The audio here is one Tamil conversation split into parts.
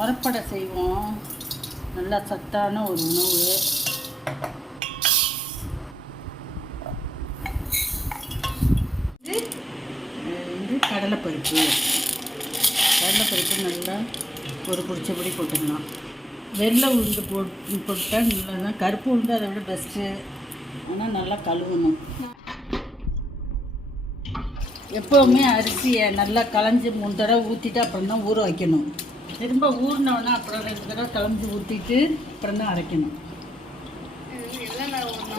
உரப்படை செய்வோம். நல்லா சத்தான ஒரு உணவு. இது கடலைப்பருப்பு நல்லா ஒரு பிடிச்சபடி போட்டுக்கலாம். வெள்ளை உளுந்து போட்டால் நல்லா தான். கருப்பு உளுந்து அதை விட பெஸ்ட்டு. ஆனால் நல்லா கழுவணும். எப்போவுமே அரிசியை நல்லா களைஞ்சி 3 தடவை ஊற்றிட்டு அப்புறம் தான் ஊற வைக்கணும். திரும்ப ஊறினோன்னா அப்புறம் 2 தடவை களைஞ்சி ஊற்றிட்டு அப்புறம் தான் அரைக்கணும்.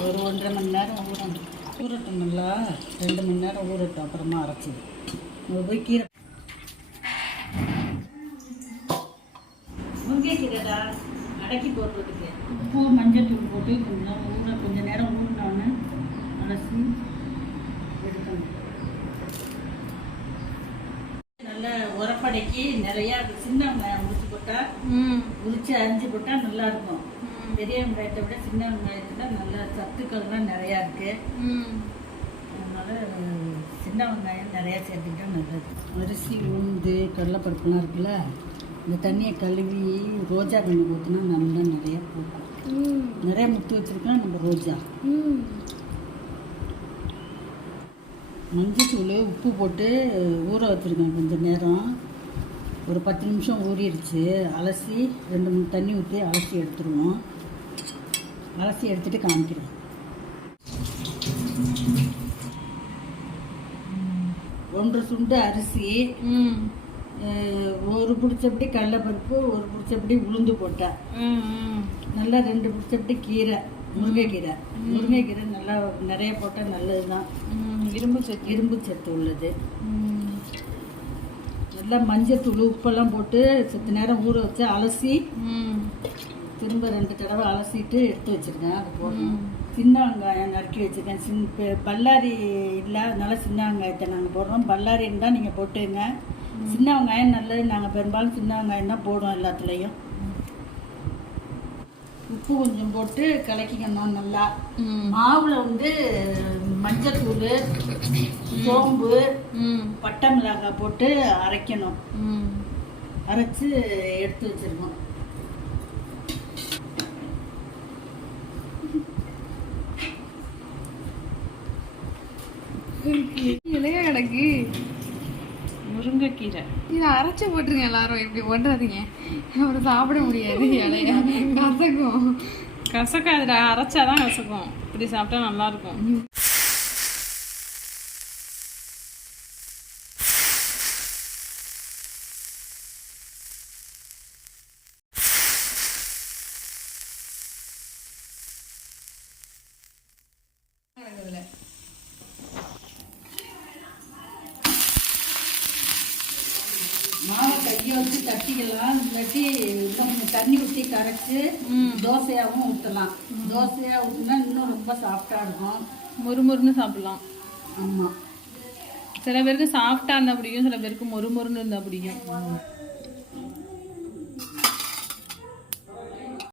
ஒரு 1.5 மணி நேரம் ஊறட்டும். நல்லா 2 மணி நேரம் ஊறட்டும். அப்புறமா அரைச்சி போய் கீரை முருங்கைக்கீரைடா அடக்கி போடுறதுக்கு உப்பு மஞ்சள் தூள் போட்டு கொஞ்சம் நேரம் ஊறினோன்னு அலசி எடுக்கணும். நல்லா உரப்படைக்கு நிறையா சின்ன வெங்காயம் உரிச்சு அரிஞ்சு போட்டால் நல்லா இருக்கும். பெரிய வெங்காயத்தை விட சின்ன வெங்காயத்துல நல்ல சத்துக்கள்லாம் நிறையா இருக்கு. அதனால சின்ன வெங்காயம் நிறையா சேர்த்துக்கிட்டா நல்லது. அரிசி உளுந்து கடலைப்பருப்புலாம் இருக்குல்ல, இந்த தண்ணியை கழுவி ரோஜா கண்ணு ஊற்றினா நல்லா நிறையா பூக்கும். நிறையா முத்து வச்சுருக்கலாம் நம்ம ரோஜா. மஞ்சத்தூள் உப்பு போட்டு ஊற வச்சுருக்கேன் கொஞ்சம் நேரம். ஒரு 10 நிமிஷம் ஊறிடுச்சு. அலசி 2 3 தண்ணி ஊற்றி அலசி எடுத்துருவோம். அலசி எடுத்துகிட்டு காமிக்கிறேன். ஒன்றரை சுண்டு அரிசி, ஒரு பிடிச்சப்படி கடலைப்பருப்பு, ஒரு பிடிச்சப்படி உளுந்து போட்டேன். நல்லா 2 பிடிச்சப்படி கீரை, முருங்கைக்கீரை நல்லா நிறைய போட்டால் நல்லது தான். இரும்பு சத்து உள்ளது. நல்லா மஞ்சத்தூள் உப்பெல்லாம் போட்டு சத்து நேரம் ஊற வச்சு அலசி திரும்ப 2 தடவை அலசிட்டு எடுத்து வச்சுருக்கேன். அது போடணும். சின்ன வெங்காயம் நறுக்கி வச்சுருக்கேன். பல்லாரி இல்லை, அதனால சின்ன வெங்காயத்தை நாங்கள் போடுறோம். பல்லாரி இருந்தால் நீங்கள் போட்டுங்க. சின்ன வெங்காயம் நல்லது. நாங்கள் பெரும்பாலும் சின்ன வெங்காயம் தான் போடுவோம் எல்லாத்துலேயும். உப்பு கொஞ்சம் போட்டு கலக்கிக்கணும் நல்லா. மாவில் மஞ்சத்தூள், சோம்பு, பட்டை மிளகாய் போட்டு அரைக்கணும். அரைச்சி எடுத்து வச்சுருக்கோம். இலையா கிடக்கு முருங்கைக்கீரை. இதை அரைச்சி போட்டுருங்க எல்லாரும். இப்படி போட்டுறாதீங்க, அப்புறம் சாப்பிட முடியாது. இலையா கசக்காதுடா, அரைச்சாதான் கசக்கும். இப்படி சாப்பிட்டா நல்லா இருக்கும். மாவை கையை வச்சு தட்டிக்கலாம். இல்லாட்டி கொஞ்சம் தண்ணி ஊற்றி கரைச்சி தோசையாகவும் ஊற்றலாம். தோசையாக ஊற்றினா இன்னும் ரொம்ப சாஃப்டாக இருக்கும். மொறுமொறுன்னு சாப்பிடலாம். ஆமாம், சில பேருக்கு சாஃப்டாக இருந்தால் பிடிக்கும், சில பேருக்கு மொறுமொறுன்னு இருந்தால் பிடிக்கும்.